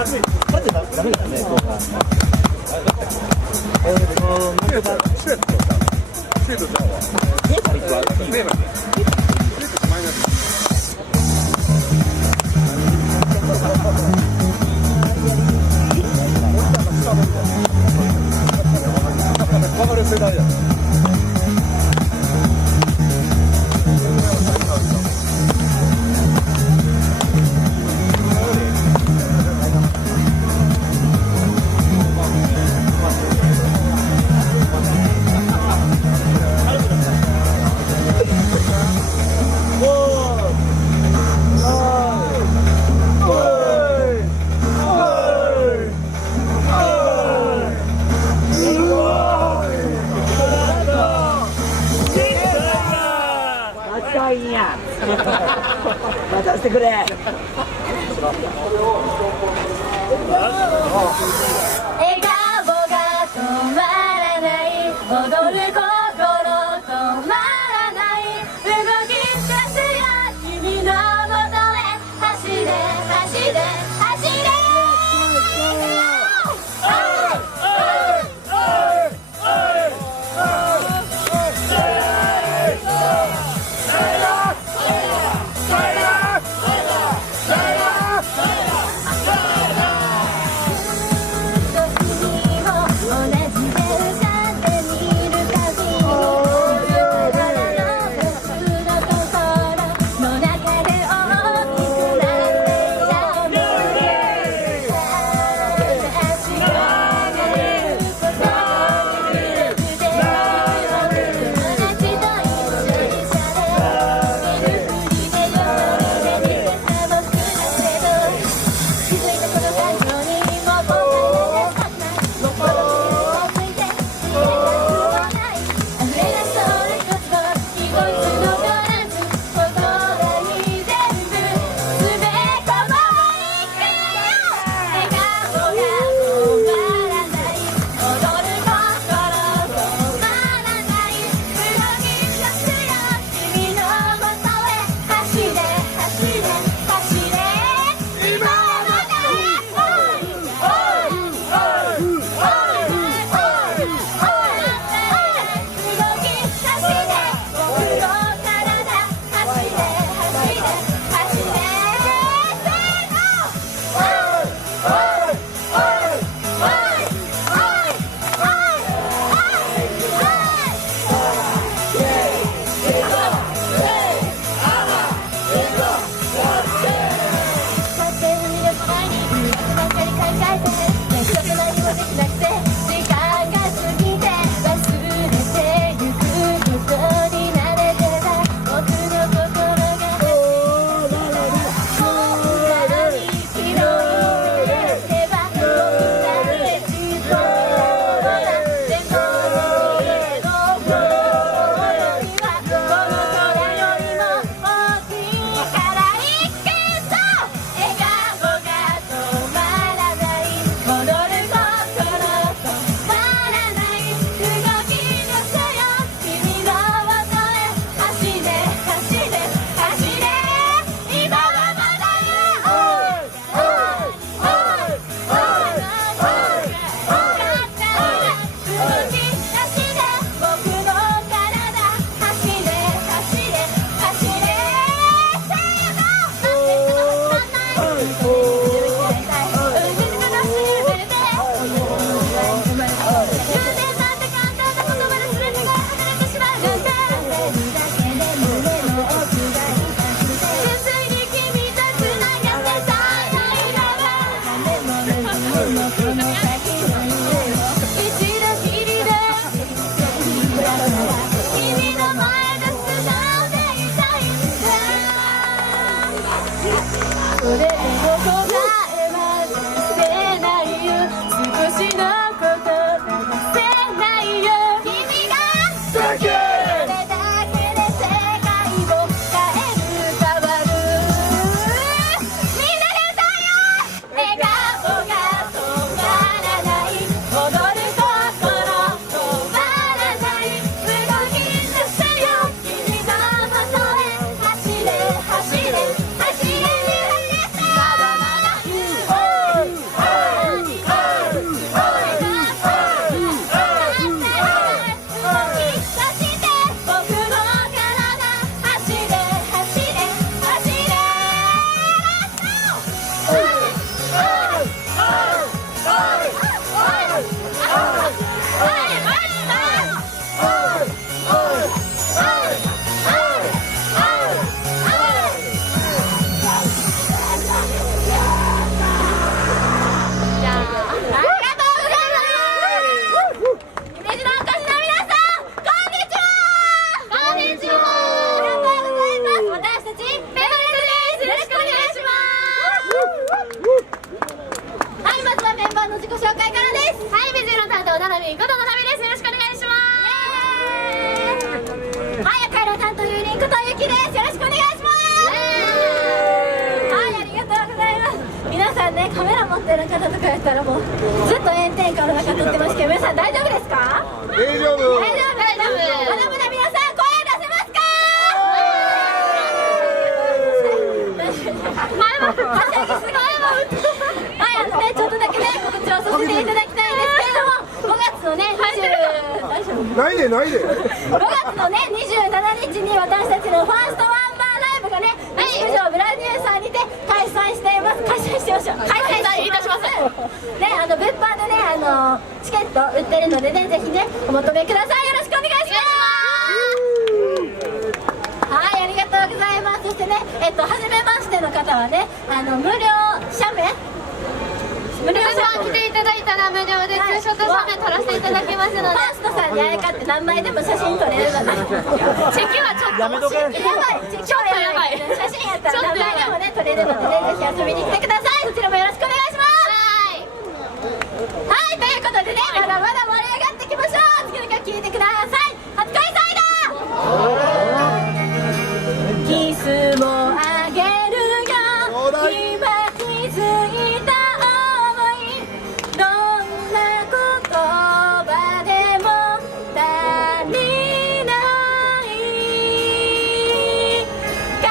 これってダメだね。分かる世代だ。待たせてくれ。笑顔が止まらない、踊る心止まらない、動き出すよ君のもとへ、走れ走れ走れ。会からです。はい、ビジュの担当ななみことななみです。よろしくお願いします。はい、赤色担当ゆうりんことゆきです。よろしくお願いします。はい、ありがとうございます。皆さんね、カメラ持ってる方とかやったらもうずっと炎天下の中撮ってますけど、皆さん大丈夫ですか？大丈夫。大丈夫、大丈夫。まだまだ皆さん声出せますか？はしゃぎすごい。はい、ちょっとだけね告知をさせていただきたいんですけれども、5月のね大丈夫？ないでないで。5月のね27日に私たちのファーストワンマンライブがね、西九条ブランニューさんにて開催しています。開催いたします。ね、物販でねチケット売ってるのでね、ぜひねお求めください。よろしくお願いします。はい、ありがとうございます。そしてね、初めましての方はね、無料写メ来ていただいたら無料でツーショット写メ撮らせていただきますので、ファーストさんにあやかって何枚でも写真撮れるので、チェキはちょっと欲しい。やばい、チェキはやばい。写真やったら何枚でもね撮れるのでね、ぜひ遊びに来てください。そちらもよろしくお願いします。はい、ということでね、まだまだ盛り上がっていきましょう。次の曲聴いてください。初恋サイダー。キスもあげるよ、今気づいた想い、どんな言葉でも足りないから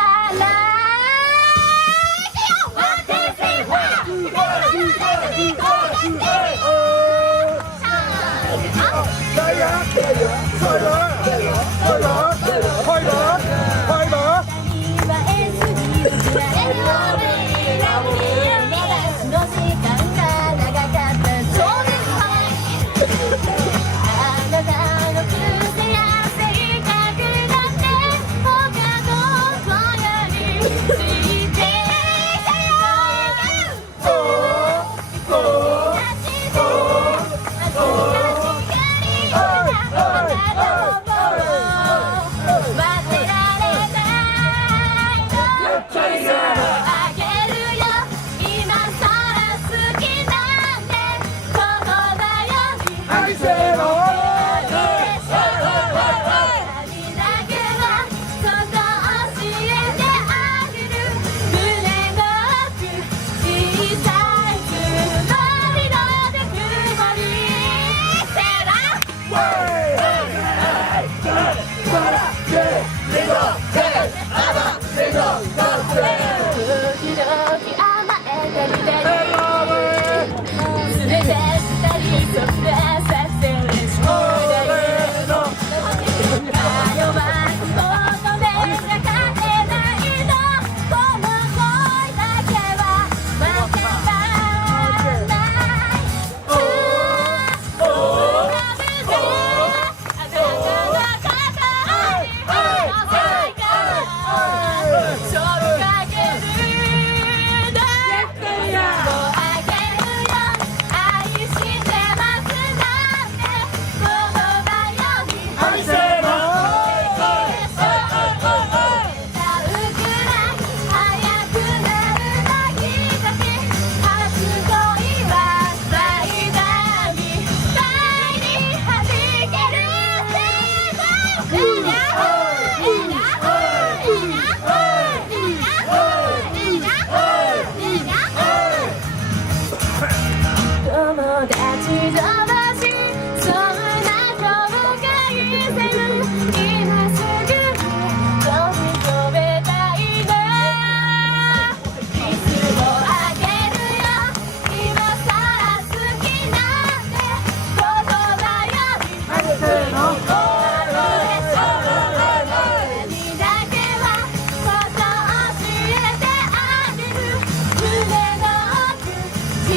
小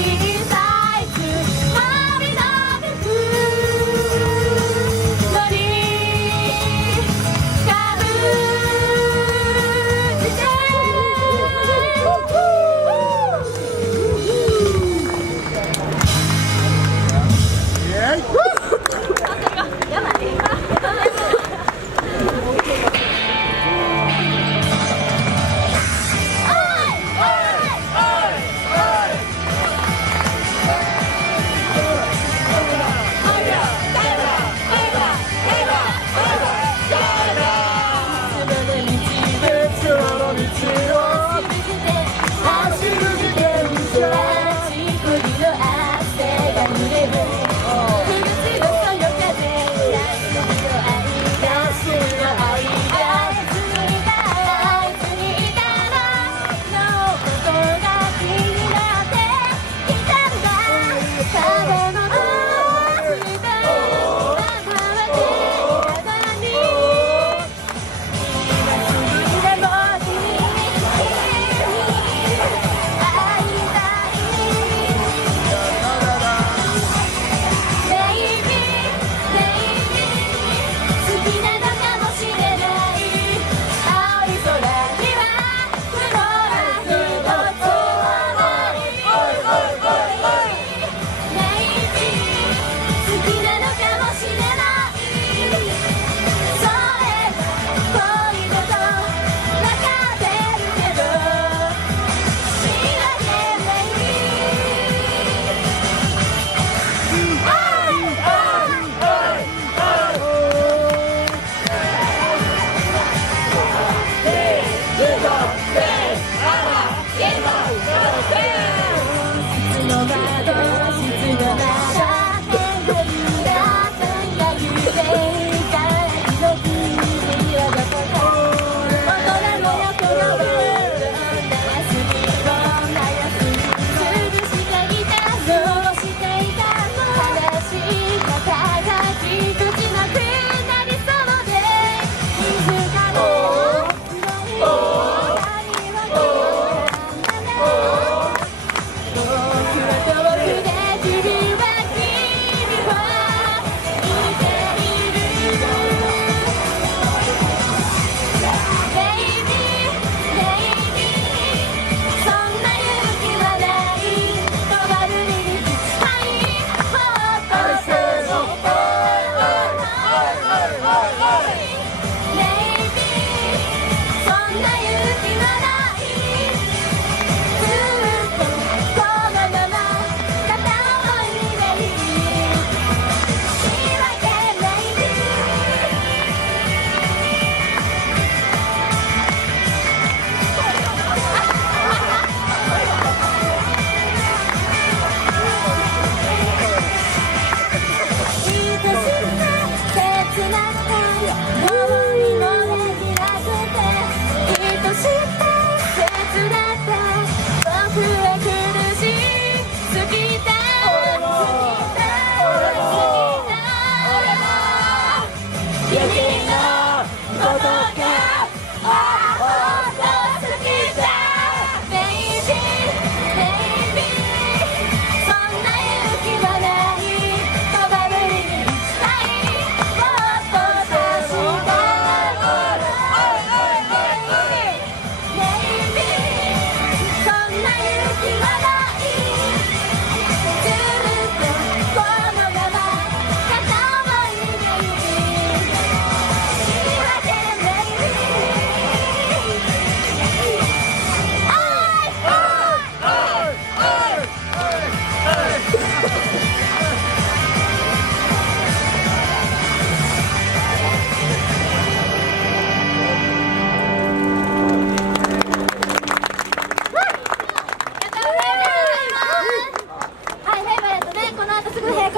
さいつもりの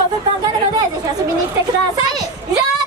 物販があるのでぜひ遊びに来てください。以上